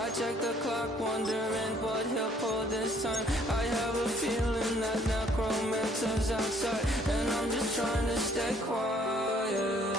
I check the clock, wondering what he'll pull this time. I have a feeling that necromancer's outside, and I'm just trying to stay quiet.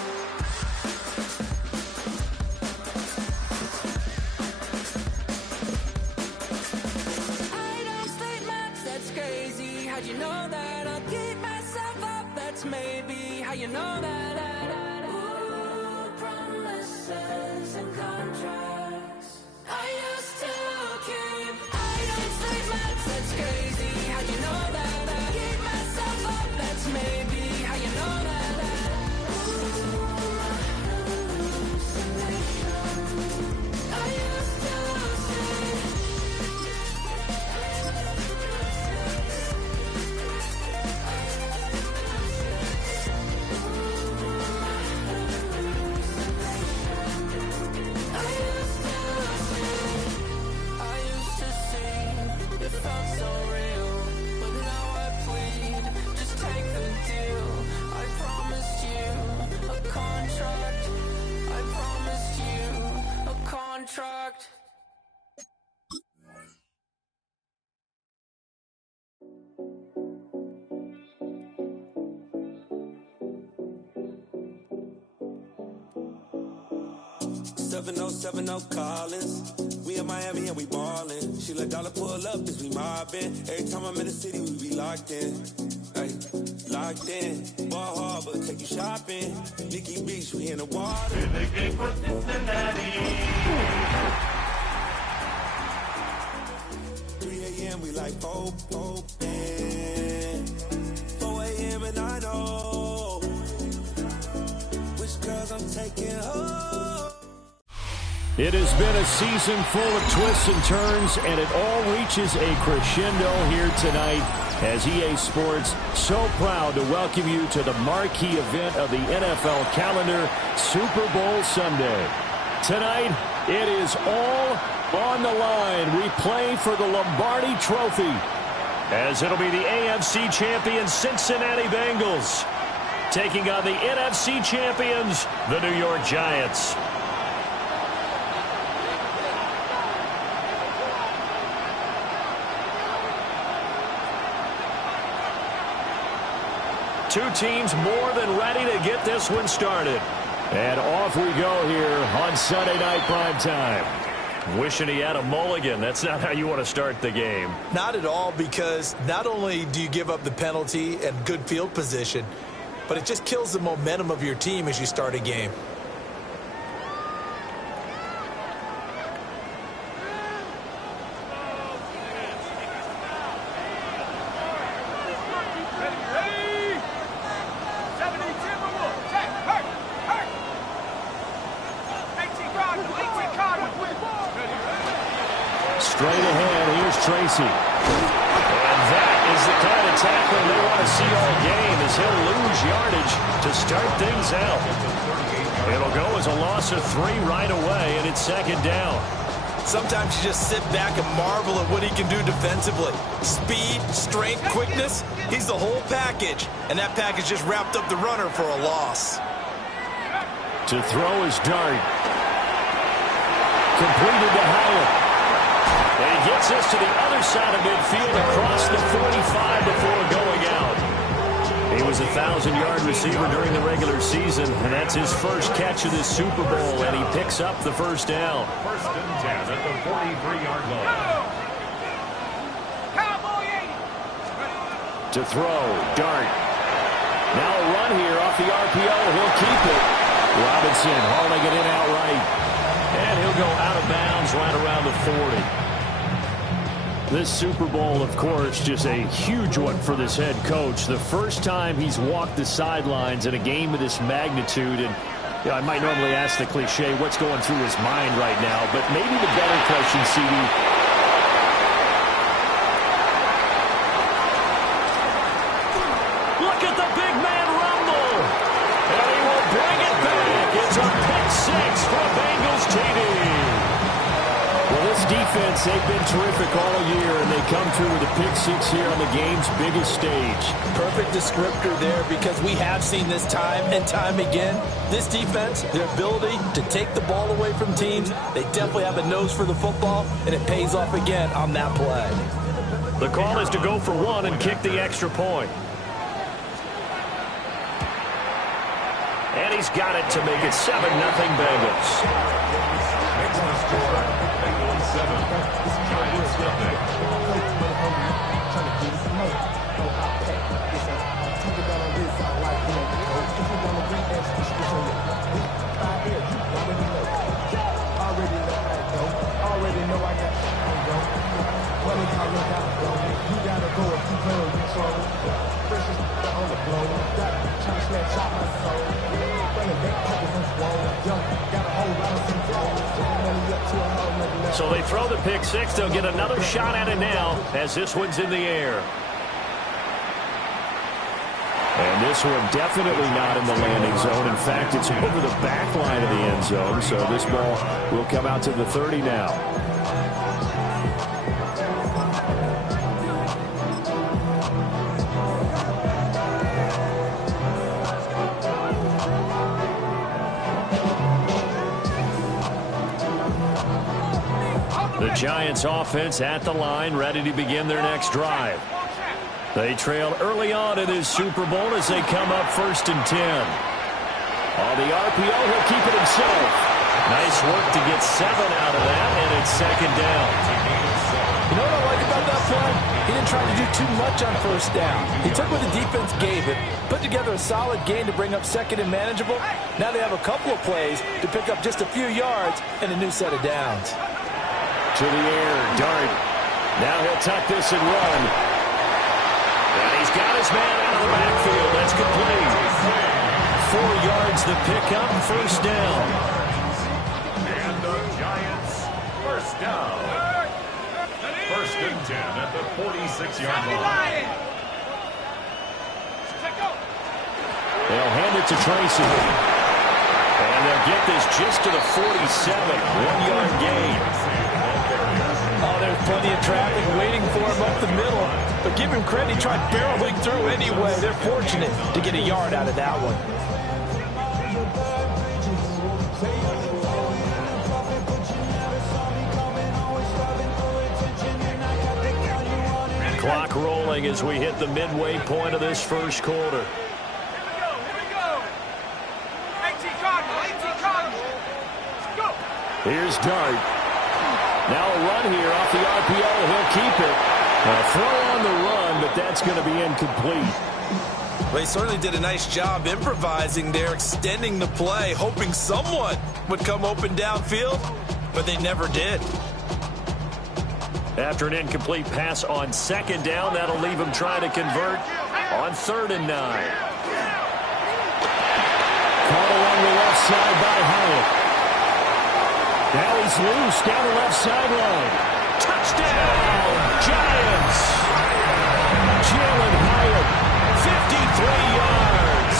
I don't sleep much, that's crazy. How'd you know that? I'll keep myself up, that's maybe how you know that. Ooh, promises and contracts I used to keep. I don't sleep much, that's crazy. How'd you know that? I'll keep myself up, that's maybe how you know that. Ooh, my hallucination I used to see. It felt so real, but now I plead, just take the deal. I promised you a contract. I promised you a contract. Seven oh 70 Collins. We in Miami and we ballin'. She let dollar pull up cause we mobbin'. Every time I'm in the city we be locked in. Ay, locked in. Ball Harbor, take you shopping. Nikki Beach, we in the water. In the game for Cincinnati. 3 a.m. we like open. 4 a.m. and I know which girls I'm taking home. It has been a season full of twists and turns, and it all reaches a crescendo here tonight as EA Sports so proud to welcome you to the marquee event of the NFL calendar, Super Bowl Sunday. Tonight, it is all on the line. We play for the Lombardi Trophy, as it'll be the AFC champion Cincinnati Bengals taking on the NFC champions, the New York Giants. Two teams more than ready to get this one started. And off we go here on Sunday Night Primetime. Wishing he had a mulligan. That's not how you want to start the game. Not at all, because not only do you give up the penalty and good field position, but it just kills the momentum of your team as you start a game. Straight ahead, here's Tracy. And that is the kind of tackling they want to see all game, as he'll lose yardage to start things out. It'll go as a loss of 3 right away, and it's second down. Sometimes you just sit back and marvel at what he can do defensively. Speed, strength, quickness, he's the whole package. And that package just wrapped up the runner for a loss. To throw is Dart. Completed to Howard. And he gets us to the other side of midfield across the 45 before going out. He was a 1,000-yard receiver during the regular season, and that's his first catch of this Super Bowl, and he picks up the first down. First and 10 at the 43-yard line. To throw, Dart. Now a run here off the RPO. He'll keep it. Robinson hauling it in outright. And he'll go out of bounds right around the 40. This Super Bowl, of course, just a huge one for this head coach. The first time he's walked the sidelines in a game of this magnitude. And I might normally ask the cliche, what's going through his mind right now? But maybe the better question, CD, look at the big man rumble. And he will bring it back. It's a pick six for Bengals TD. Well, this defense, they've been terrific all year, and they come through with a pick six here on the game's biggest stage. Perfect descriptor there, because we have seen this time and time again. This defense, their ability to take the ball away from teams, they definitely have a nose for the football, and it pays off again on that play. The call is to go for one and kick the extra point. And he's got it to make it 7-0 Bengals. Makes the score Bengals 7, Giants nothing. So they throw the pick six. They'll get another shot at it now as this one's in the air. And this one definitely not in the landing zone. In fact, it's over the back line of the end zone. So this ball will come out to the 30 now. The Giants offense at the line, ready to begin their next drive. They trail early on in this Super Bowl as they come up 1st and 10. On the RPO, he'll keep it himself. Nice work to get 7 out of that, and it's 2nd down. You know what I like about that play? He didn't try to do too much on 1st down. He took what the defense gave it, put together a solid gain to bring up 2nd and manageable. Now they have a couple of plays to pick up just a few yards and a new set of downs. To the air, Dart. Now he'll tuck this and run. And he's got his man out of the backfield. That's complete. 4 yards the pickup, 1st down. And the Giants, 1st down. 1st and 10 at the 46-yard line. They'll hand it to Tracy. And they'll get this just to the 47. 1-yard gain. Oh, there's plenty of traffic waiting for him up the middle. But give him credit, he tried barreling through anyway. They're fortunate to get a yard out of that one. Clock rolling as we hit the midway point of this 1st quarter. Here we go. 18 Cardinals. Let's go. Here's Dart. Now a run here off the RPO. He'll keep it. A throw on the run, but that's going to be incomplete. Well, he certainly did a nice job improvising there, extending the play, hoping someone would come open downfield, but they never did. After an incomplete pass on 2nd down, that'll leave him trying to convert on 3rd and 9. Caught along the left side by Hyatt. Now he's loose down the left sideline. Touchdown, Giants! Jalen Hyatt, 53 yards.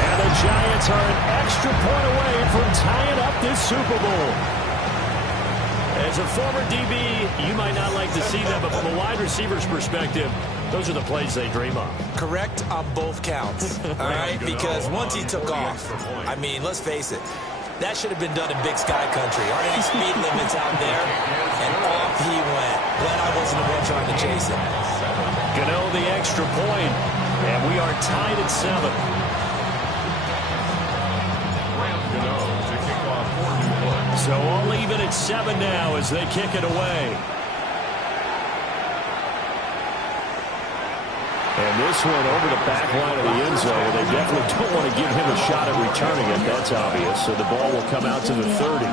And the Giants are an extra point away from tying up this Super Bowl. As a former DB, you might not like to see that, but from a wide receiver's perspective, those are the plays they dream of. Correct on both counts, all right? Because once he took off, I mean, let's face it, that should have been done in Big Sky Country. Aren't any speed limits out there? And off he went. Glad I wasn't the one trying to chase him. Gano the extra point, and we are tied at 7. Graham Gano to kick off for New England. So all even at 7 now as they kick it away. And this one over the back line of the end zone. They definitely don't want to give him a shot at returning it. That's obvious. So the ball will come out to the 30.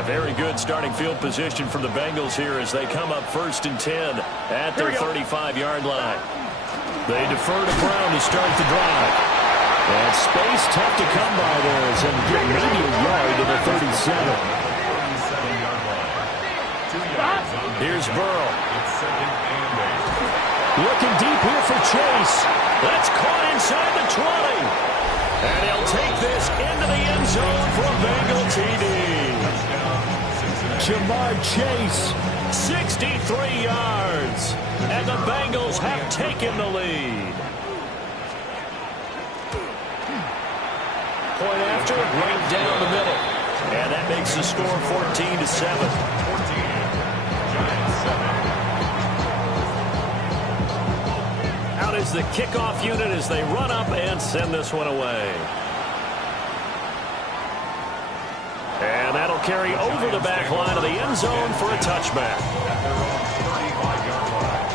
A very good starting field position for the Bengals here as they come up 1st and 10 at their 35-yard line. They defer to Brown to start the drive. And space tough to come by there as they get maybe a yard to the 37. Here's Burrow. Looking deep here for Chase. 3 yards. And the Bengals have taken the lead. Point after, right down the middle. And that makes the score 14-7. 14. Giants 7. Out is the kickoff unit as they run up and send this one away. And that'll carry over the back line of the end zone for a touchback. At their own 35-yard line.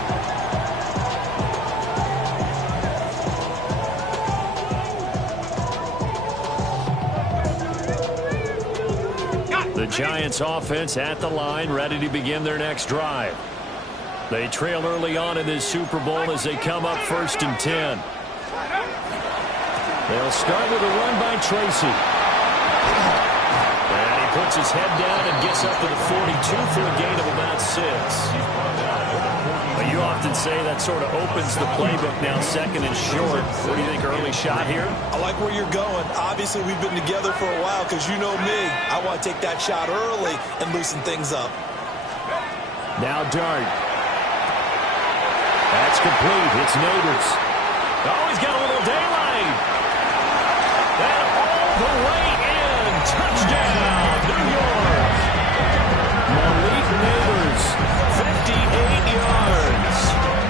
The Giants offense at the line, ready to begin their next drive. They trail early on in this Super Bowl as they come up 1st and 10. They'll start with a run by Tracy. And he puts his head down and gets up to the 42 for a gain of about 6. But you often say that sort of opens the playbook now, 2nd and short. What do you think, early shot here? I like where you're going. Obviously, we've been together for a while because you know me. I want to take that shot early and loosen things up. Now Dart. That's complete. It's Neighbors. Oh, he's got a little daylight. And all the way in. Touchdown, New York. Malik Neighbors, 58 yards.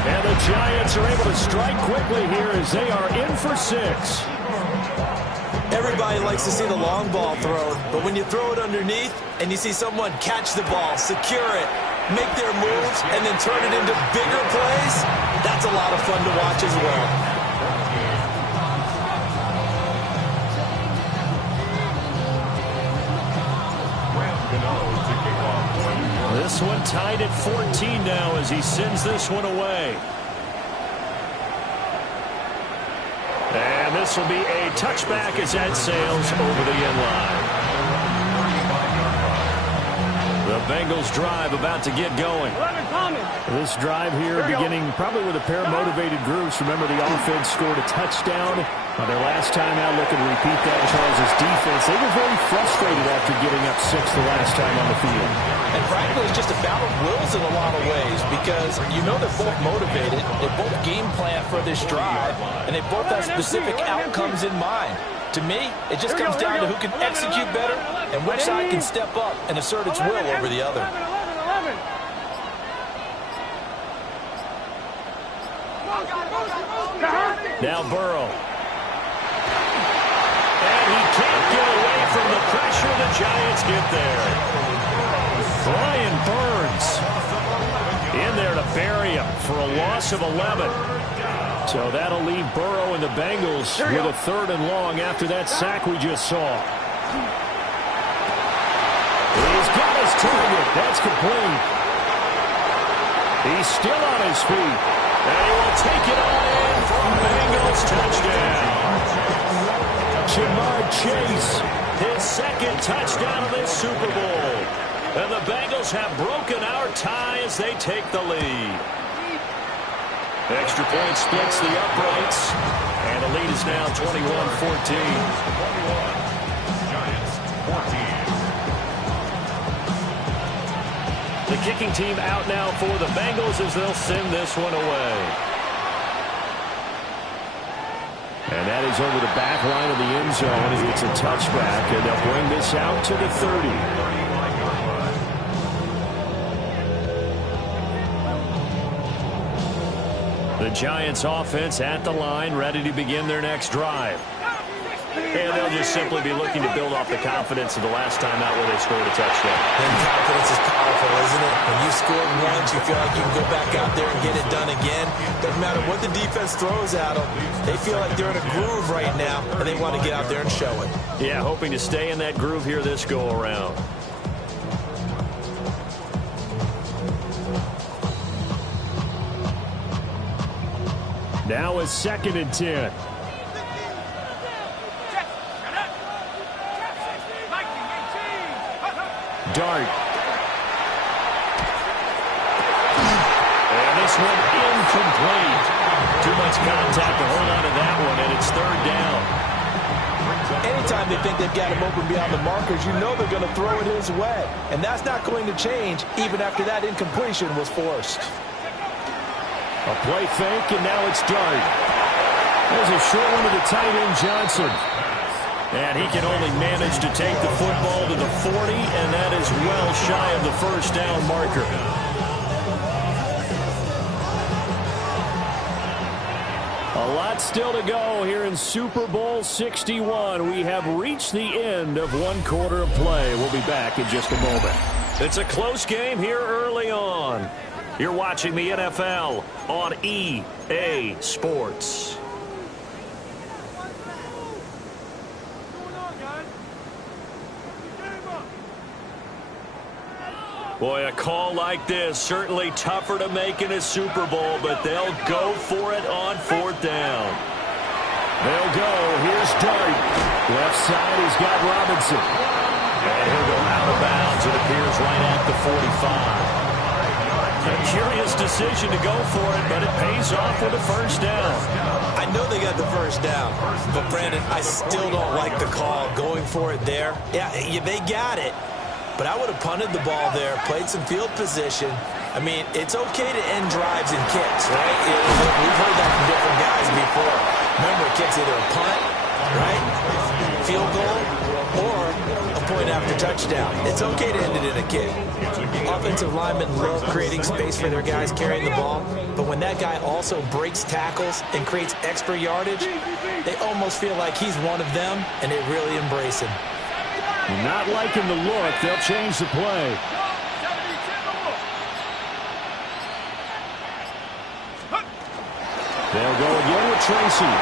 And the Giants are able to strike quickly here as they are in for 6. Everybody likes to see the long ball thrown, but when you throw it underneath and you see someone catch the ball, secure it, make their moves, and then turn it into bigger plays, that's a lot of fun to watch as well. This one tied at 14 now as he sends this one away. And this will be a touchback as that sails over the end line. The Bengals drive about to get going. This drive here beginning probably with a pair of motivated groups. Remember, the offense scored a touchdown on their last time out. Looking to repeat that. Charles' defense, they were very frustrated after giving up 6 the last time on the field. And frankly, it's just a battle of wills in a lot of ways because you know they're both motivated. They both game plan for this drive, and they both have specific outcomes in mind. To me, it just comes down to who can execute better and which side can step up and assert its will over the other. Now Burrow. And he can't get away from the pressure. The Giants get there. Brian Burns in there to bury him for a loss of 11. So that'll leave Burrow and the Bengals with a 3rd and long after that sack we just saw. He's got his target. That's complete. He's still on his feet. And he will take it all in for a Bengals touchdown. Jamar Chase, his 2nd touchdown of this Super Bowl. And the Bengals have broken our tie as they take the lead. Extra point splits the uprights. And the lead is now 21-14. Giants 14. The kicking team out now for the Bengals as they'll send this one away. And that is over the back line of the end zone. It's a touchback, and they'll bring this out to the 30. The Giants offense at the line, ready to begin their next drive. And they'll just simply be looking to build off the confidence of the last time out where they scored a touchdown. And confidence is powerful, isn't it? When you scored once, you feel like you can go back out there and get it done again. Doesn't matter what the defense throws at them. They feel like they're in a groove right now, and they want to get out there and show it. Yeah, hoping to stay in that groove here this go-around. Now it's 2nd and 10. Dart. And this one incomplete. Too much contact to hold on to that one, and it's 3rd down. Anytime they think they've got him open beyond the markers, you know they're going to throw it his way. And that's not going to change even after that incompletion was forced. A play fake, and now it's Dart. There's a short one to the tight end, Johnson. And he can only manage to take the football to the 40, and that is well shy of the first down marker. A lot still to go here in Super Bowl 61. We have reached the end of one quarter of play. We'll be back in just a moment. It's a close game here early on. You're watching the NFL on EA Sports. Boy, a call like this, certainly tougher to make in a Super Bowl, but they'll go for it on fourth down. They'll go. Here's Dart. Left side, he's got Robinson. And he'll go out of bounds. It appears right at the 45. A curious decision to go for it, but it pays off with a first down. I know they got the first down, but Brandon, I still don't like the call going for it there. Yeah, they got it. But I would have punted the ball there, played some field position. I mean, it's okay to end drives and kicks, right? We've heard that from different guys before. Remember, a kick's either a punt, right, field goal, or a point after touchdown. It's okay to end it in a kick. Offensive linemen love creating space for their guys carrying the ball, but when that guy also breaks tackles and creates extra yardage, they almost feel like he's one of them, and they really embrace him. Not liking the look. They'll change the play. They'll go again with Tracy.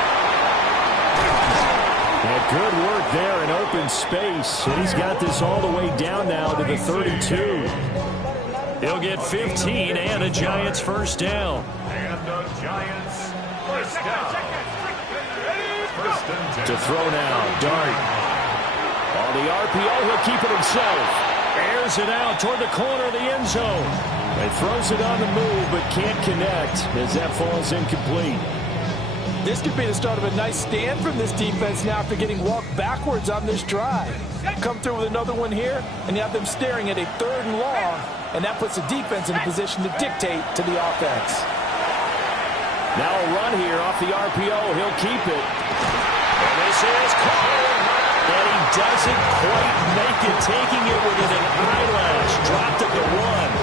And good work there in open space. And he's got this all the way down now to the 32. He'll get 15 and a Giants first down. And the Giants first down. To throw now, Dart. On the RPO, he'll keep it himself. Airs it out toward the corner of the end zone. And throws it on the move, but can't connect as that falls incomplete. This could be the start of a nice stand from this defense now after getting walked backwards on this drive. Come through with another one here, and you have them staring at a 3rd and long, and that puts the defense in a position to dictate to the offense. Now a run here off the RPO. He'll keep it. And this is caught. And he doesn't quite make it, taking it within an eyelash. Dropped at the 1.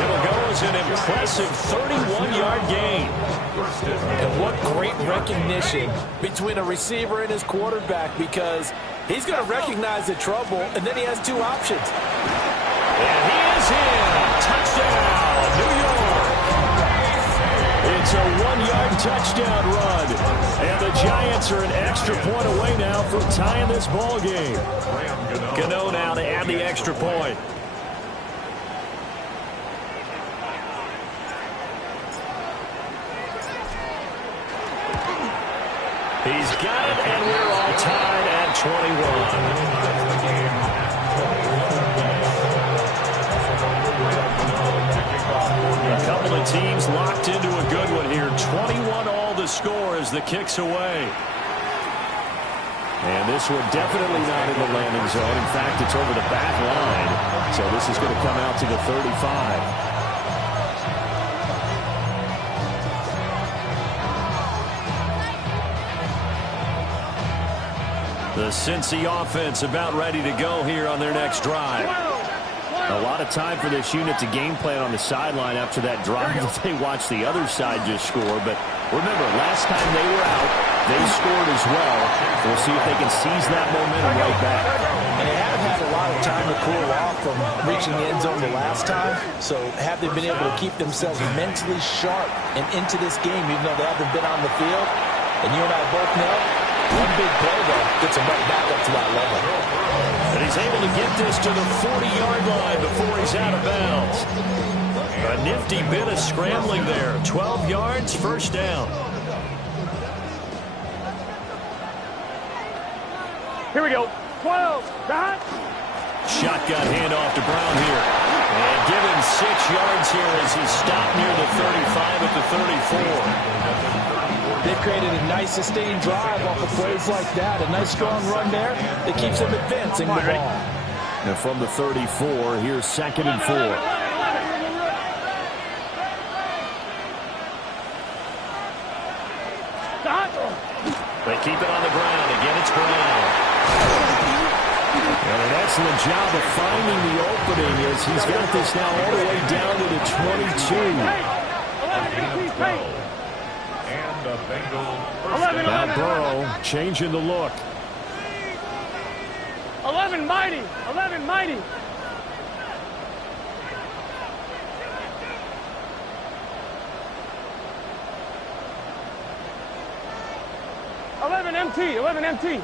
It'll go as an impressive 31-yard gain. And what great recognition between a receiver and his quarterback, because he's going to recognize the trouble, and then he has 2 options. And he is in. Touchdown, New York. It's a 1-yard touchdown run. And the Giants are an extra point away now from tying this ball game. Gano now to add the extra point. He's got it, and we're all tied at 21. A couple of teams locked into a good one here. 21 all the score as the kick's away. And this one definitely not in the landing zone. In fact, it's over the back line. So this is going to come out to the 35. The Cincy offense about ready to go here on their next drive. A lot of time for this unit to game plan on the sideline after that drive that they watched the other side just score. But remember, last time they were out, they scored as well. We'll see if they can seize that momentum right back. And they haven't had a lot of time to cool off from reaching the end zone the last time. So have they been able to keep themselves mentally sharp and into this game, even though they haven't been on the field? And you and I both know, one big play, though, gets them right back up to that level. And he's able to get this to the 40-yard line before he's out of bounds. A nifty bit of scrambling there. 12 yards, first down. Here we go. 12. Behind. Shotgun handoff to Brown here. And given 6 yards here as he's stopped near the 35 at the 34. They've created a nice sustained drive off of plays like that. A nice strong run there that keeps them advancing the ball. And from the 34, here's 2nd and 4. They keep it on the ground. Again, it's Brown. And an excellent job of finding the opening as he's got this now all the way down to the 22. And the Bengals. Now Burrow changing the look. 11 mighty. 11 mighty. MT. 11 MT.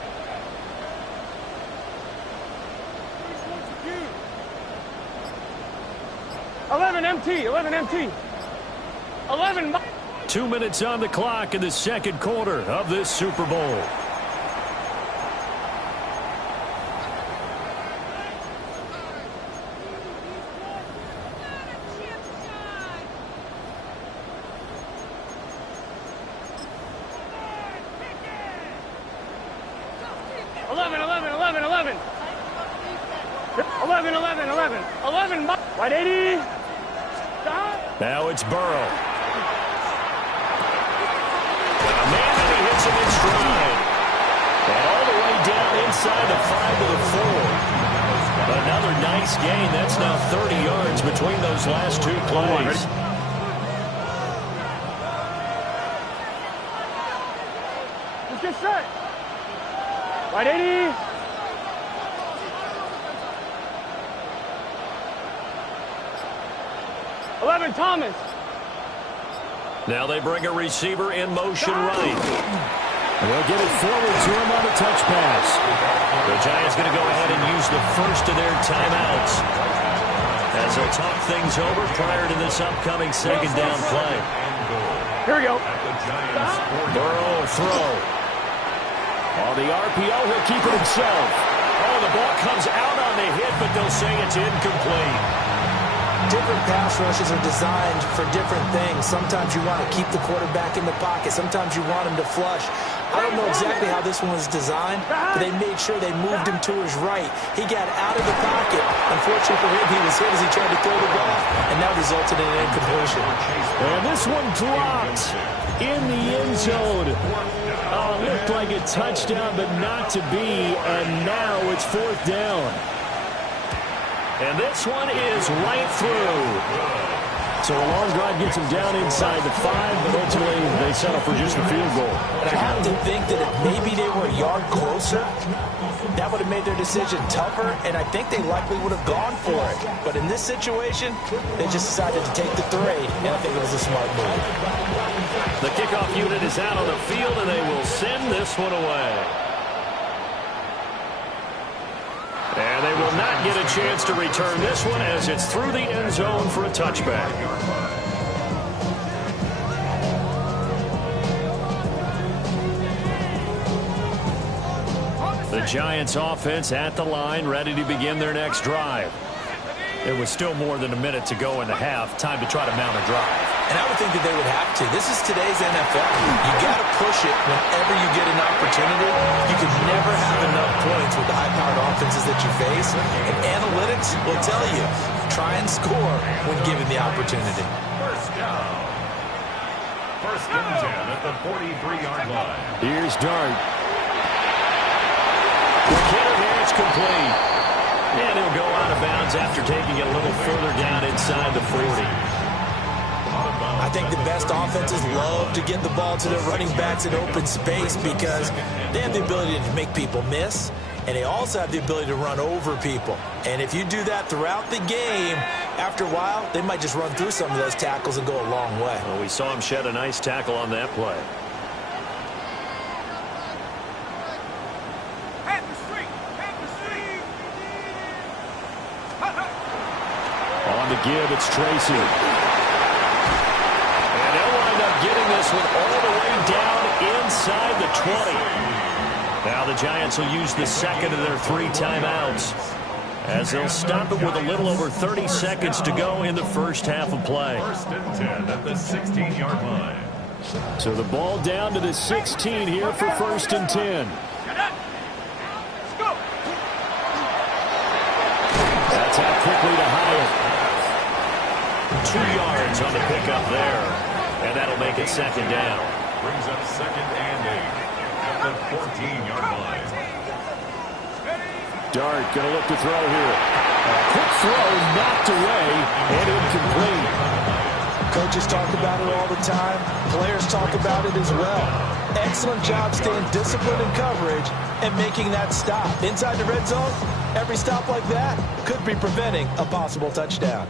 MT. 11. 2 minutes on the clock in the second quarter of this Super Bowl. Right 80. Now it's Burrow. Man, and he hits him in stride. And all the way down inside the 5 to the 4. Another nice gain. That's now 30 yards between those last two plays. Let's get set. Right 80. Thomas. Now they bring a receiver in motion right. They'll get it forward to him on a touch pass. The Giants going to go ahead and use the first of their timeouts as they'll talk things over prior to this upcoming second down play. Here we go. Burrow throw. On the RPO, he'll keep it himself. Oh, the ball comes out on the hit, but they'll say it's incomplete. Different pass rushes are designed for different things. Sometimes you want to keep the quarterback in the pocket. Sometimes you want him to flush. I don't know exactly how this one was designed, but they made sure they moved him to his right. He got out of the pocket. Unfortunately for him, he was hit as he tried to throw the ball, and that resulted in an incompletion. And this one dropped in the end zone. Looked like a touchdown, but not to be, and now it's 4th down. And this one is right through. So a long drive gets them down inside the 5, but ultimately they settle for just a field goal. And I have to think that if maybe they were a yard closer, that would have made their decision tougher, and I think they likely would have gone for it. But in this situation, they just decided to take the 3, and I think it was a smart move. The kickoff unit is out on the field, and they will send this one away. And they will not get a chance to return this one as it's through the end zone for a touchback. The Giants offense at the line, ready to begin their next drive. It was still more than a minute to go in the half. Time to try to mount a drive. And I would think that they would have to. This is today's NFL. You got to push it whenever you get an opportunity. You can never have enough points with the high-powered offenses that you face. And analytics will tell you, try and score when given the opportunity. First down. 1st and 10 at the 43-yard line. Here's Dart. McKinnon, and it's complete. And he'll go out of bounds after taking it a little further down inside the 40. I think the best offenses love to get the ball to their running backs in open space because they have the ability to make people miss, and they also have the ability to run over people. And if you do that throughout the game, after a while, they might just run through some of those tackles and go a long way. Well, we saw him shed a nice tackle on that play. On the give, it's Tracy. And they'll wind up getting this one all the way down inside the 20. Now the Giants will use the second of their 3 timeouts as they'll stop it with a little over 30 seconds to go in the first half of play. 1st and 10 at the 16-yard line. So the ball down to the 16 here for 1st and 10. That's out quickly to Hyatt. 2 yards on the pickup there. And that'll make it 2nd down. Brings up 2nd and 8 at the 14-yard line. Dart going to look to throw here. Quick throw knocked away and incomplete. Coaches talk about it all the time. Players talk about it as well. Excellent job staying disciplined in coverage and making that stop. Inside the red zone, every stop like that could be preventing a possible touchdown.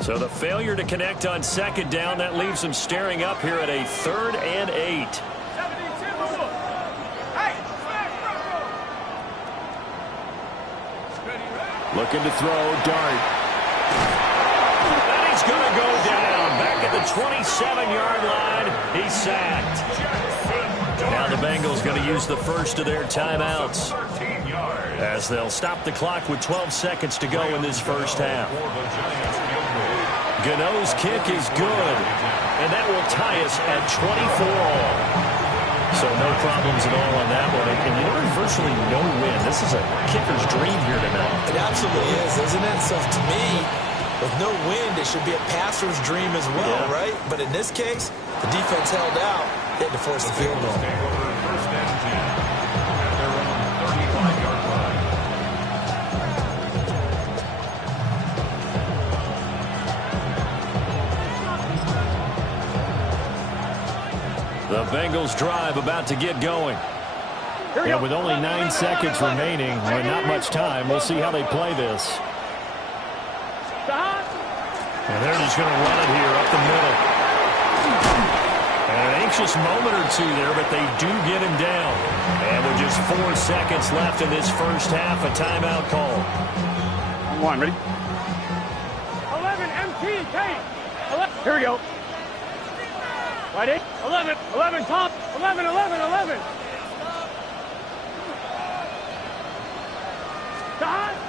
So the failure to connect on 2nd down, that leaves them staring up here at a 3rd and 8. Looking to throw, Dart. And he's going to go down. Back at the 27-yard line, he's sacked. Now the Bengals going to use the first of their timeouts, as they'll stop the clock with 12 seconds to go in this first half. Gano's kick is good, and that will tie us at 24 all. So no problems at all on that one. And you know, virtually no win. This is a kicker's dream here tonight. It absolutely is, isn't it? So to me, with no wind, it should be a passer's dream as well, right? But in this case, the defense held out. They had to force the field goal. First and 10 at their own 35-yard line. The Bengals drive about to get going. And with only 9 seconds remaining, or not much time, we'll see how they play this. And they're just going to run it here up the middle. And an anxious moment or two there, but they do get him down. And with just 4 seconds left in this first half, a timeout call. One, ready? 11, MT, Kate. Here we go. Right in. 11, top. 11.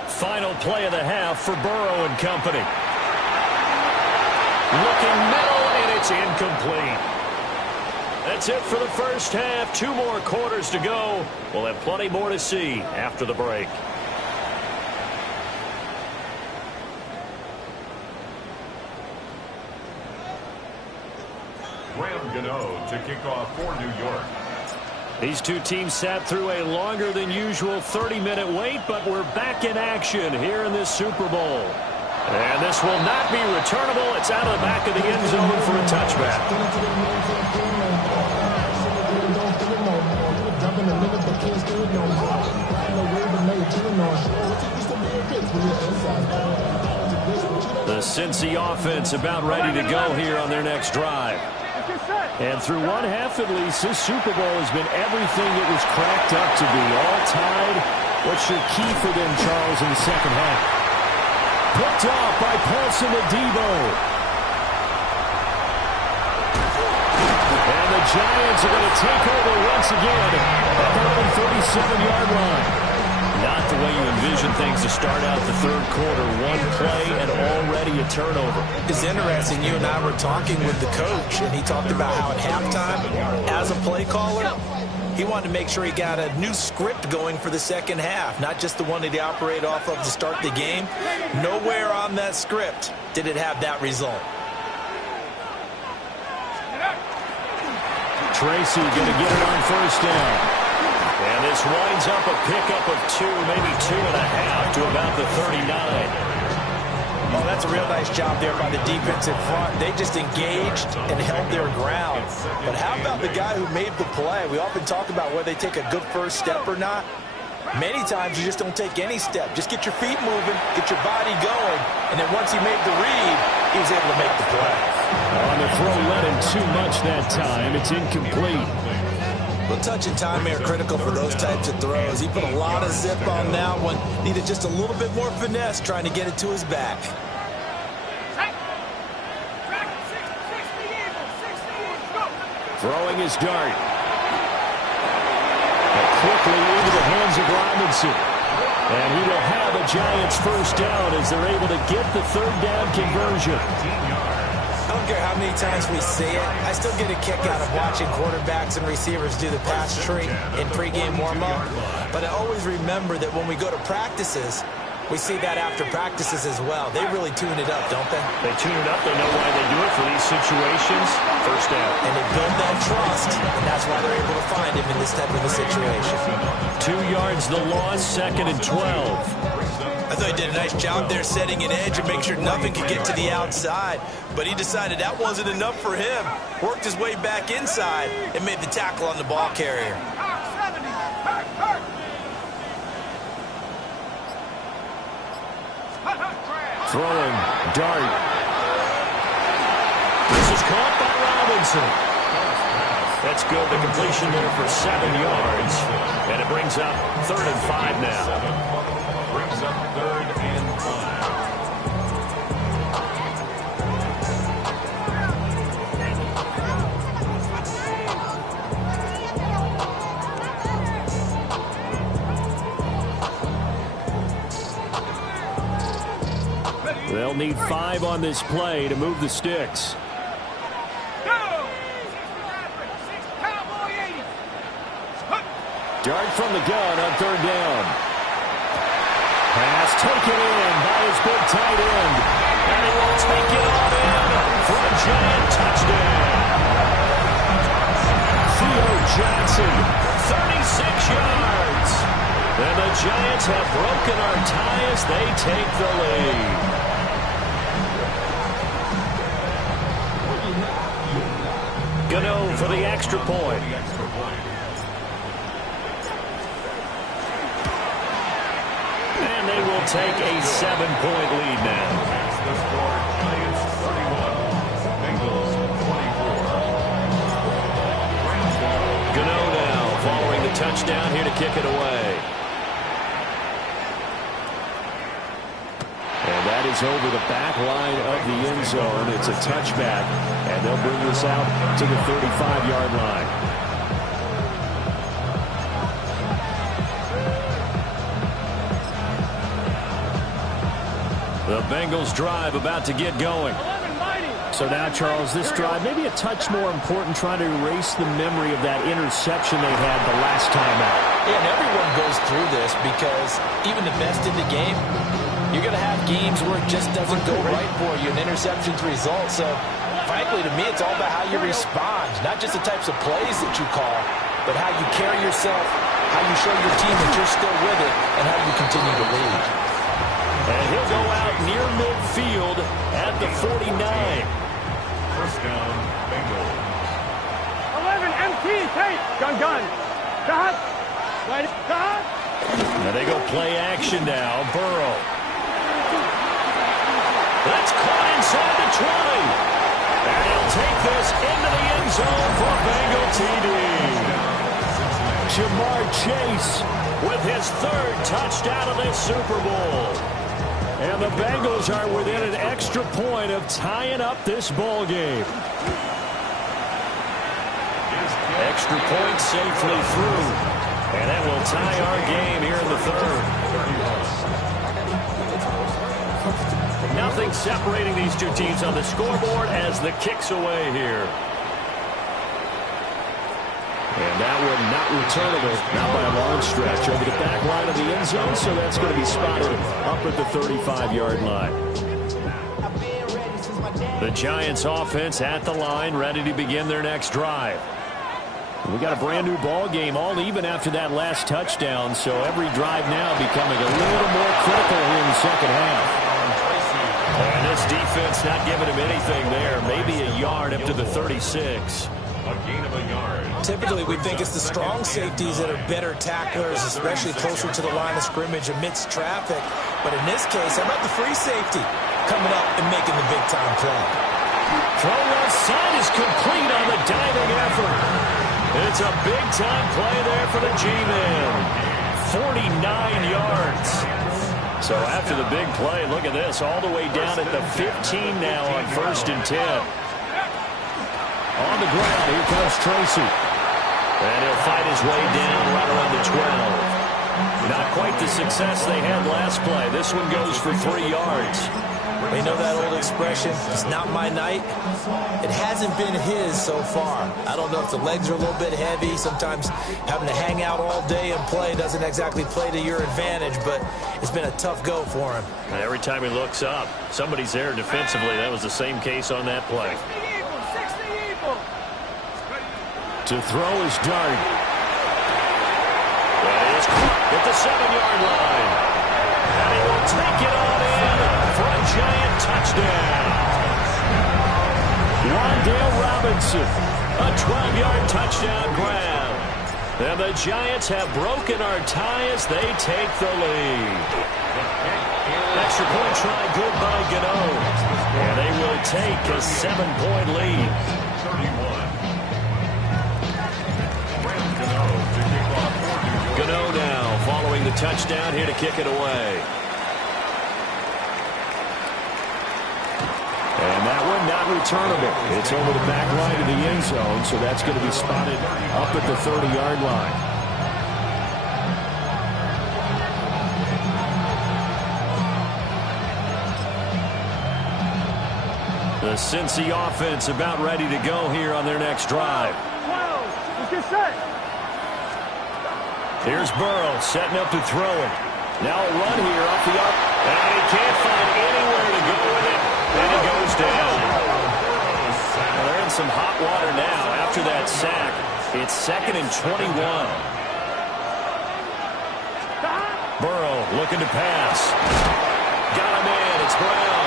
Final play of the half for Burrow and company. Looking middle, and it's incomplete. That's it for the first half. 2 more quarters to go. We'll have plenty more to see after the break. Graham Gano to kick off for New York. These two teams sat through a longer than usual 30-minute wait, but we're back in action here in this Super Bowl. And this will not be returnable. It's out of the back of the end zone for a touchback. The Cincy offense about ready to go here on their next drive. And through one half at least, this Super Bowl has been everything it was cracked up to be. All tied. What's your key for them, Charles, in the second half? Picked off by Paulson Adebo. And the Giants are going to take over once again at their own 37-yard line. Not the way you envision things to start out the third quarter. One play and already a turnover. It's interesting. You and I were talking with the coach, and he talked about how at halftime, as a play caller, he wanted to make sure he got a new script going for the second half, not just the one that he operated off of to start the game. Nowhere on that script did it have that result. Tracy going to get it on first down. And this winds up a pickup of 2, maybe 2.5 to about the 39. Oh, that's a real nice job there by the defense in front. They just engaged and held their ground. But how about the guy who made the play? We often talk about whether they take a good first step or not. Many times you just don't take any step. Just get your feet moving, get your body going, and then once he made the read, he was able to make the play. On the throw, let him too much that time. It's incomplete. Well, touch and time are critical for those types of throws. He put a lot of zip on that one. Needed just a little bit more finesse trying to get it to his back. Throwing his dart. And quickly into the hands of Robinson. And he will have a Giants first down as they're able to get the third down conversion. I don't don't care how many times we see it, I still get a kick out of watching quarterbacks and receivers do the pass tree in pregame warm-up. But I always remember that when we go to practices, we see that after practices as well. They really tune it up, don't they? They tune it up. They know why they do it for these situations. First down. And they build that trust, and that's why they're able to find him in this type of a situation. 2 yards the loss, 2nd and 12. I thought he did a nice job there setting an edge and make sure nothing could get to the outside. But he decided that wasn't enough for him. Worked his way back inside and made the tackle on the ball carrier. Throwing, dart. This is caught by Robinson. That's good. The completion there for 7 yards. And it brings up 3rd and 5 now. Brings up 3rd and 5. They'll need 5 on this play to move the sticks. Dart from the gun on 3rd down. Pass taken in by his big tight end. And he will take it on in for a Giant touchdown. Theo Johnson, 36 yards. And the Giants have broken our tie as they take the lead. Gano for the extra point. And they will take a 7-point lead now. The score, Giants 31, Bengals 24. Gano now following the touchdown here to kick it away. And that is over the back line of the end zone. It's a touchback, and they'll bring this out to the 35-yard line. The Bengals drive about to get going. So now, Charles, this drive maybe a touch more important, trying to erase the memory of that interception they had the last time out. Yeah, and everyone goes through this because even the best in the game, you're going to have games where it just doesn't go right for you, and interceptions result. So, frankly, to me, it's all about how you respond, not just the types of plays that you call, but how you carry yourself, how you show your team that you're still with it, and how you continue to lead. And he'll go out near midfield at the 49. First down, Bengals. 11, MT, take, gun. Cut. Right, cut. And they go play action now. Burrow. That's caught inside the 20. And he'll take this into the end zone for Bengal TD. Jamar Chase with his 3rd touchdown of this Super Bowl. And the Bengals are within an extra point of tying up this ball game. Extra point safely through. And that will tie our game here in the 3rd. Nothing separating these two teams on the scoreboard as the kick's away here. And that one not returnable, not by a long stretch, over the back line of the end zone, so that's going to be spotted up at the 35-yard line. The Giants offense at the line, ready to begin their next drive. We got a brand new ball game, all even after that last touchdown, so every drive now becoming a little more critical here in the second half. And this defense not giving him anything there, maybe a yard up to the 36. A gain of a yard. Typically, we think it's the strong safeties that are better tacklers, especially closer to the line of scrimmage amidst traffic. But in this case, how about the free safety coming up and making the big-time play? Throw left side is complete on the diving effort. It's a big-time play there for the G-Men. 49 yards. So after the big play, look at this, all the way down at the 15 now on 1st and 10. On the ground, here comes Tracy. And he'll fight his way down right around the 12. Not quite the success they had last play. This one goes for 3 yards. They know that old expression, it's not my night. It hasn't been his so far. I don't know if the legs are a little bit heavy. Sometimes having to hang out all day and play doesn't exactly play to your advantage, but it's been a tough go for him. And every time he looks up, somebody's there defensively. That was the same case on that play. To throw his dart. That is at the 7-yard line. And he will take it on in for a giant touchdown. Wan'Dale Robinson, a 12-yard touchdown grab. And the Giants have broken our tie as they take the lead. Extra point try good by Gano. And they will take a 7-point lead. 31. Gano now following the touchdown here to kick it away. And that one not returnable. It's over the back line of the end zone, so that's going to be spotted up at the 30-yard line. The Cincy offense about ready to go here on their next drive. 12. Let's get set. Here's Burrow setting up to throw it. Now a run here off the arc. And he can't find anywhere to go with it. And he goes down. Well, they're in some hot water now after that sack. It's 2nd and 21. Burrow looking to pass. Got him in. It's Brown.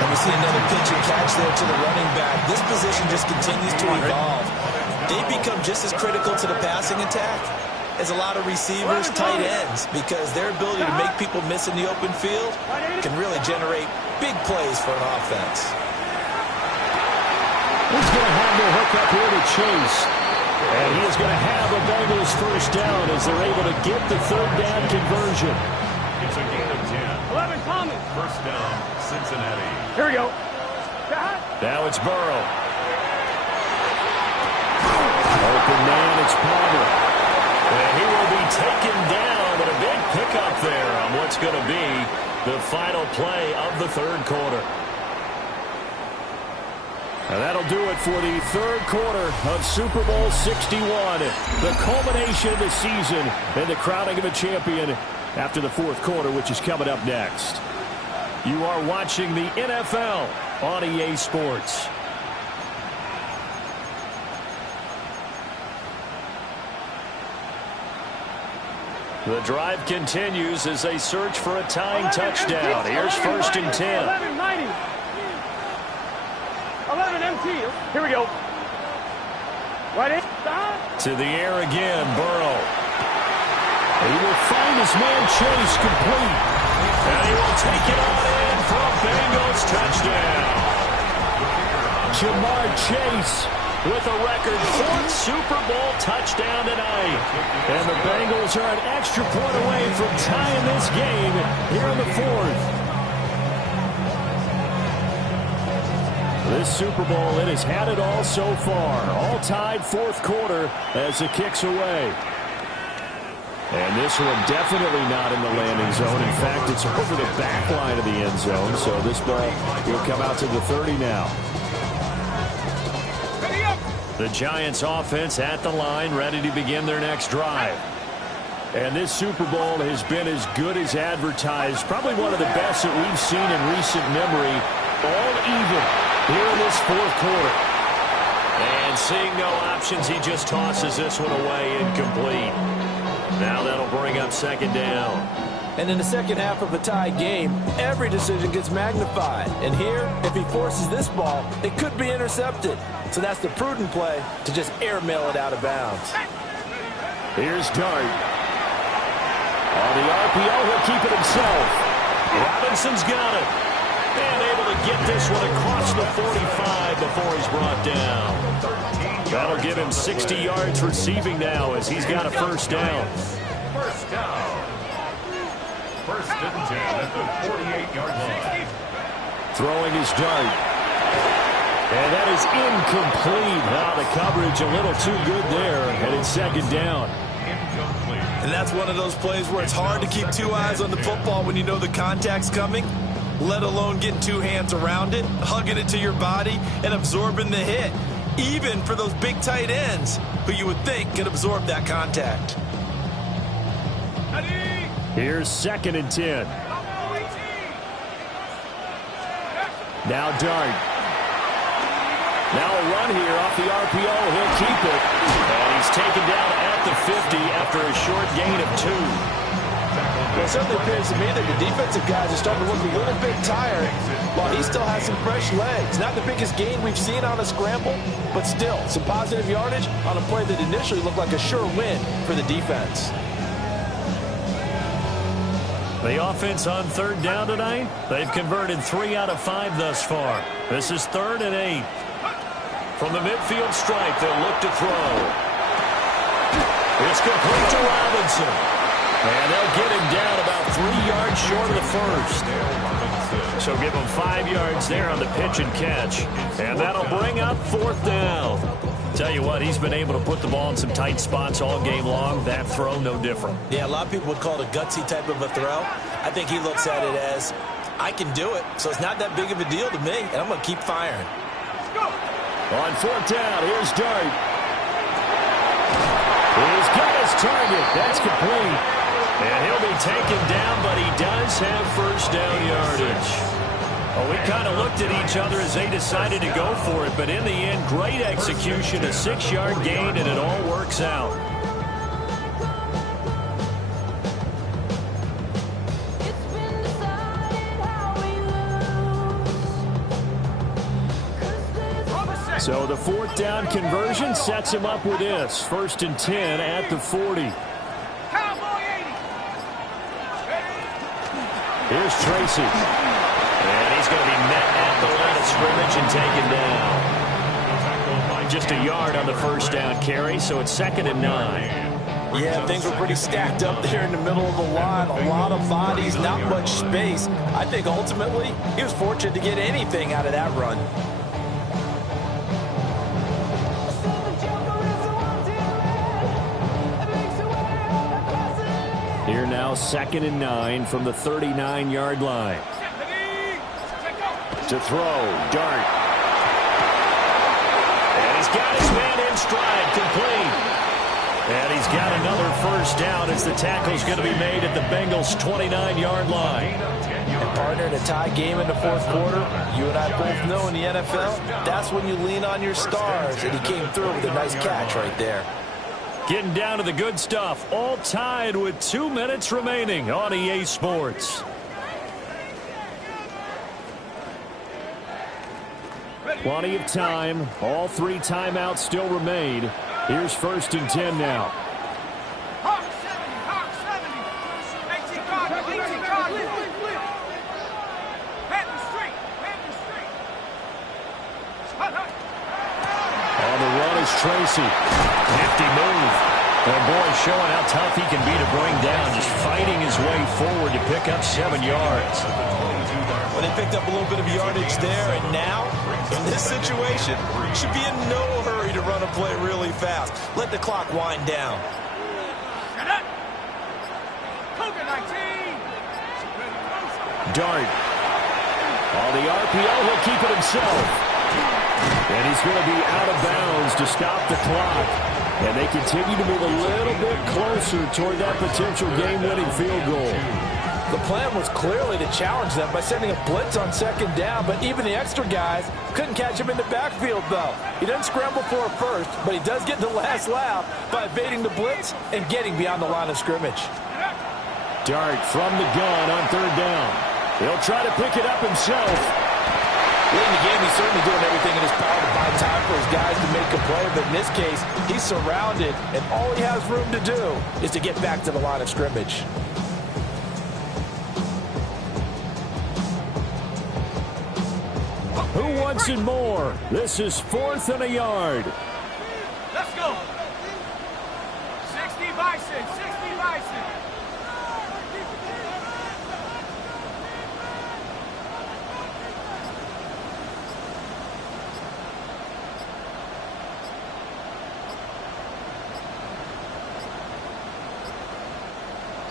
And we see another pitch and catch there to the running back. This position just continues to evolve. They become just as critical to the passing attack as a lot of receivers, tight ends, because their ability to make people miss in the open field can really generate big plays for an offense. He's going to have the hook up here to Chase. And he is going to have a Bengals first down as they're able to get the 3rd down conversion. It's a gain of 10. 11 Thomas. First down, Cincinnati. Here we go. Now it's Burrow. Open man, it's Palmer. And he will be taken down, but a big pickup there on what's going to be the final play of the 3rd quarter. And that'll do it for the 3rd quarter of Super Bowl 61. The culmination of the season and the crowning of a champion after the 4th quarter, which is coming up next. You are watching the NFL on EA Sports. The drive continues as they search for a tying touchdown. Here's 1st and 10. 11 MT. Here we go. Right in. To the air again, Burrow. He will find his man Chase complete. And he will take it on in for a Bengals touchdown. Jamar Chase with a record 4th Super Bowl touchdown tonight. And the Bengals are an extra point away from tying this game here in the 4th. This Super Bowl, it has had it all so far. All tied 4th quarter as it kicks away. And this one definitely not in the landing zone. In fact, it's over the back line of the end zone. So this ball will come out to the 30 now. The Giants offense at the line, ready to begin their next drive. And this Super Bowl has been as good as advertised. Probably one of the best that we've seen in recent memory. All even here in this 4th quarter. And seeing no options, he just tosses this one away incomplete. Now that'll bring up 2nd down. And in the second half of a tie game, every decision gets magnified. And here, if he forces this ball, it could be intercepted. So that's the prudent play to just airmail it out of bounds. Here's Dart. On the RPO, he'll keep it himself. Robinson's got it. And able to get this one across the 45 before he's brought down. That'll give him 60 yards receiving now as he's got a first down. First down. 1st and 10 at the 48-yard line. Throwing his dart. And that is incomplete. Now the coverage a little too good there. And it's 2nd down. Incomplete. And that's one of those plays where it's hard to keep 2 eyes on the football when you know the contact's coming. let alone getting two hands around it, hugging it to your body, and absorbing the hit, even for those big tight ends who you would think could absorb that contact. Here's 2nd and 10. Now Dart. Now a run here off the RPO. He'll keep it. And he's taken down at the 50 after a short gain of 2. Well, it certainly appears to me that the defensive guys are starting to look a little bit tired while he still has some fresh legs. Not the biggest gain we've seen on a scramble, but still some positive yardage on a play that initially looked like a sure win for the defense. The offense on 3rd down tonight, they've converted 3 out of 5 thus far. This is 3rd and 8. From the midfield stripe, they'll look to throw. It's complete to Robinson. And they'll get him down about 3 yards short of the first. So give him 5 yards there on the pitch and catch. And that'll bring up 4th down. Tell you what, he's been able to put the ball in some tight spots all game long. That throw, no different. Yeah, a lot of people would call it a gutsy type of a throw. I think he looks at it as, I can do it, so it's not that big of a deal to me, and I'm going to keep firing. On 4th down, here's Dart. He's got his target. That's complete. And he'll be taken down, but he does have 1st down yardage. Well, we kind of looked at each other as they decided to go for it, but in the end, great execution, a 6-yard gain, and it all works out. So the 4th down conversion sets him up with this. 1st and 10 at the 40. Here's Tracy. And he's going to be met at the line of scrimmage and taken down. Just a yard on the 1st down carry, so it's 2nd and 9. Yeah, things were pretty stacked up there in the middle of the line. A lot of bodies, not much space. I think ultimately he was fortunate to get anything out of that run. Here now, 2nd and 9 from the 39-yard line. To throw, Dart. And he's got his man in stride, complete. And he's got another 1st down as the tackle's going to be made at the Bengals' 29-yard line. And partner, in a tie game in the 4th quarter, you and I both know in the NFL, that's when you lean on your stars, and he came through with a nice catch right there. Getting down to the good stuff, all tied with 2 minutes remaining on EA Sports. Plenty of time. All 3 timeouts still remain. Here's 1st and 10 now. On the run is Tracy. Nifty move. And boy, showing how tough he can be to bring down. Just fighting his way forward to pick up 7 yards. Well, they picked up a little bit of yardage there, and now, in this situation, should be in no hurry to run a play really fast. Let the clock wind down. Dart. On the RPO, he'll keep it himself. And he's going to be out of bounds to stop the clock. And they continue to move a little bit closer toward that potential game-winning field goal. The plan was clearly to challenge them by sending a blitz on 2nd down, but even the extra guys couldn't catch him in the backfield, though. He doesn't scramble for a first, but he does get the last laugh by evading the blitz and getting beyond the line of scrimmage. Dart from the gun on 3rd down. He'll try to pick it up himself. Late in the game, he's certainly doing everything in his power to buy time for his guys to make a play, but in this case, he's surrounded, and all he has room to do is to get back to the line of scrimmage. Who wants it more? This is 4th and a yard. Let's go. 60 Bison, 60 Bison.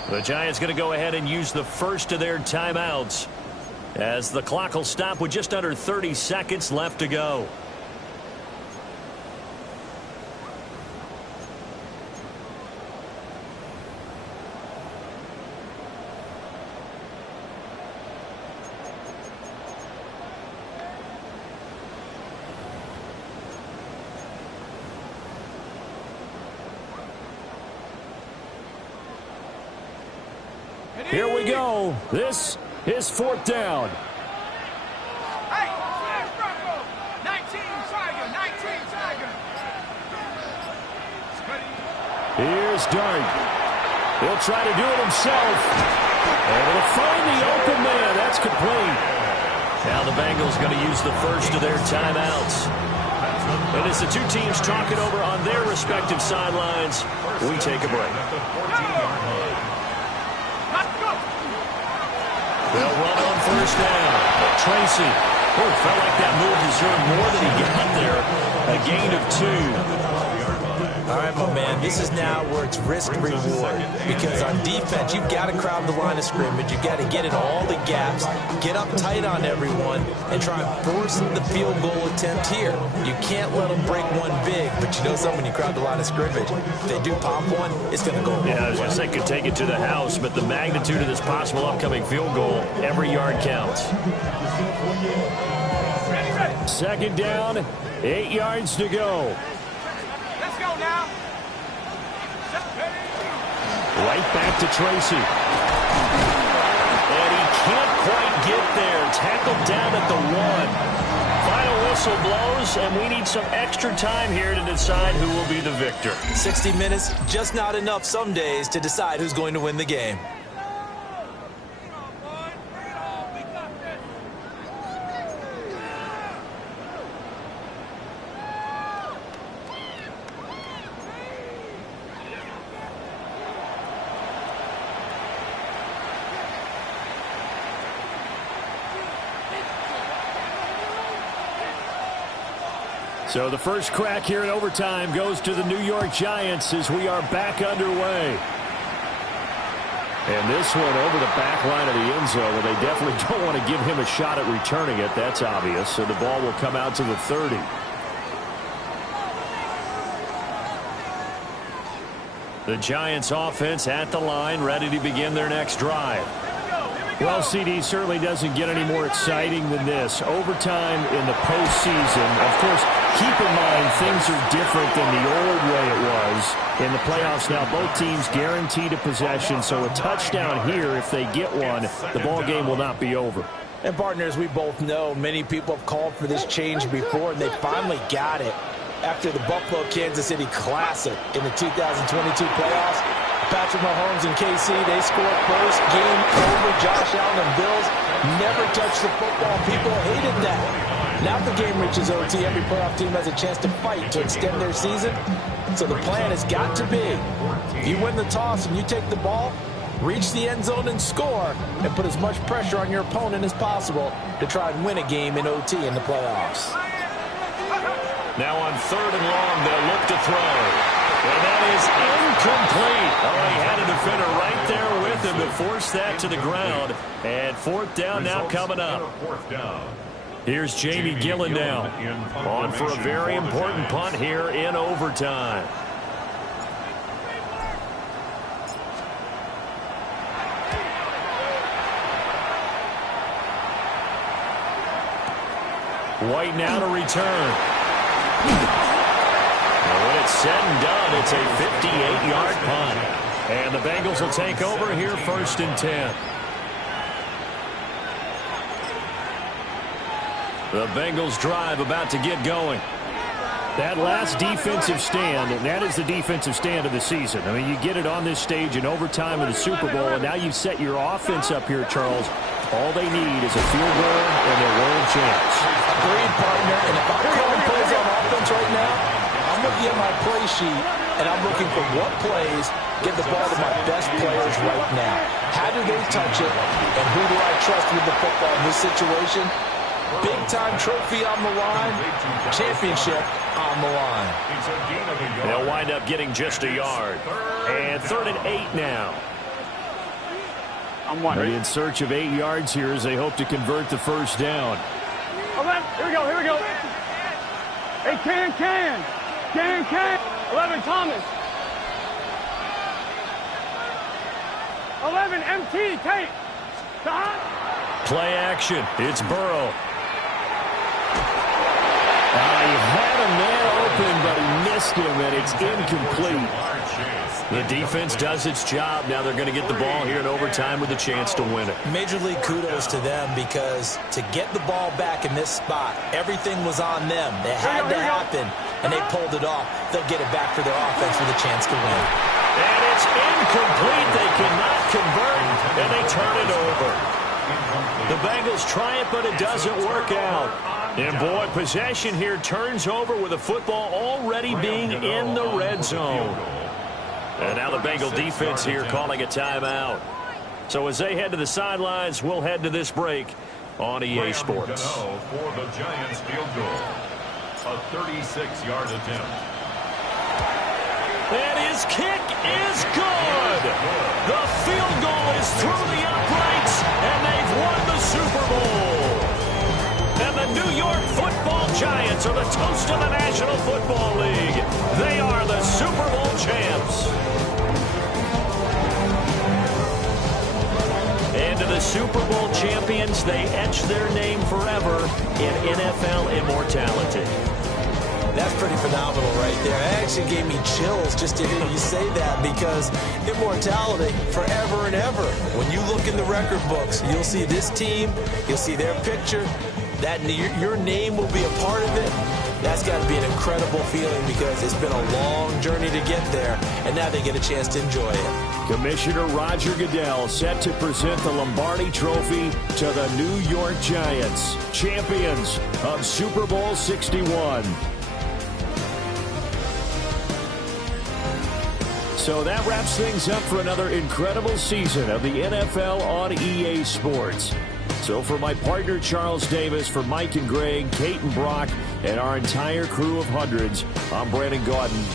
The Giants going to go ahead and use the first of their timeouts. as the clock will stop with just under 30 seconds left to go. Here we go. This is 4th down. Hey, 19 Tiger. Here's Dart. He'll try to do it himself. Able to find the open man. That's complete. Now the Bengals going to use the first of their timeouts. And as the two teams talk it over on their respective sidelines, we take a break. They'll run on 1st down. Tracy. Felt like that move deserved more than he got there. A gain of 2. All right, my man, this is now where it's risk-reward. Because on defense, you've got to crowd the line of scrimmage. You've got to get in all the gaps, get up tight on everyone, and try and force the field goal attempt here. You can't let them break one big, but you know something, when you crowd the line of scrimmage, if they do pop one, it's going to go wrong. Yeah, I was going to say could take it to the house, but the magnitude of this possible upcoming field goal, every yard counts. 2nd down, 8 yards to go. Let's go now. Right back to Tracy. And he can't quite get there. Tackled down at the 1. Final whistle blows, and we need some extra time here to decide who will be the victor. 60 minutes, just not enough some days to decide who's going to win the game. So the first crack here in overtime goes to the New York Giants as we are back underway. And this one over the back line of the end zone, where they definitely don't want to give him a shot at returning it. That's obvious. So the ball will come out to the 30. The Giants offense at the line, ready to begin their next drive. Well, CD certainly doesn't get any more exciting than this. Overtime in the postseason. Of course, keep in mind things are different than the old way it was. In the playoffs now, both teams guaranteed a possession, so a touchdown here, if they get one, the ball game will not be over. And partners, we both know many people have called for this change before, and they finally got it after the Buffalo-Kansas City Classic in the 2022 playoffs. Patrick Mahomes and KC, they scored first. Game over. Josh Allen and Bills never touched the football. People hated that. Now the game reaches OT. Every playoff team has a chance to fight to extend their season. So the plan has got to be, if you win the toss and you take the ball, reach the end zone and score, and put as much pressure on your opponent as possible to try and win a game in OT in the playoffs. Now on 3rd and long, they'll look to throw. And that is incomplete. Oh, he had a defender right there with him to force that to the ground. And 4th down now coming up. Here's Jamie Gillen now, on for a very important punt here in overtime. White now to return. When it's said and done, it's a 58-yard punt. And the Bengals will take over here 1st and 10. The Bengals drive about to get going. That last defensive stand, and that is the defensive stand of the season. I mean, you get it on this stage in overtime of the Super Bowl, and now you've set your offense up here, Charles. All they need is a field goal and their world chance. Agreed, partner. And if I'm calling plays on offense right now, I'm looking at my play sheet, and I'm looking for what plays get the ball to my best players right now. How do they touch it, and who do I trust with the football in this situation? Big-time trophy on the line, championship on the line. They'll wind up getting just a yard. And 3rd and 8 now. I'm one. In search of 8 yards here as they hope to convert the first down. 11. Here we go. Hey, Can. 11, Thomas. 11, MT, Tate. Play action. It's Burrow. He had a man open, but he missed him, and it's incomplete. The defense does its job. Now they're going to get the ball here in overtime with a chance to win it. Major league kudos to them, because to get the ball back in this spot, everything was on them. It had to happen, and they pulled it off. They'll get it back for their offense with a chance to win. And it's incomplete. They cannot convert, and they turn it over. The Bengals try it, but it doesn't work out. And, boy, possession here turns over with the football already being in the red zone. And now the Bengal defense here calling a timeout. So as they head to the sidelines, we'll head to this break on EA Sports. For the Giants field goal. A 36-yard attempt. And his kick is good. The field goal is through the uprights, and they've won the Super Bowl. And the New York Football Giants are the toast of the National Football League. They are the Super Bowl champs. And to the Super Bowl champions, they etch their name forever in NFL immortality. That's pretty phenomenal right there. It actually gave me chills just to hear you say that, because immortality forever and ever. When you look in the record books, you'll see this team, you'll see their picture, that your name will be a part of it. That's got to be an incredible feeling, because it's been a long journey to get there, and now they get a chance to enjoy it. Commissioner Roger Goodell set to present the Lombardi Trophy to the New York Giants, champions of Super Bowl 61. So that wraps things up for another incredible season of the NFL on EA Sports. So for my partner Charles Davis, for Mike and Greg, Kate and Brock, and our entire crew of hundreds, I'm Brandon Gaudin.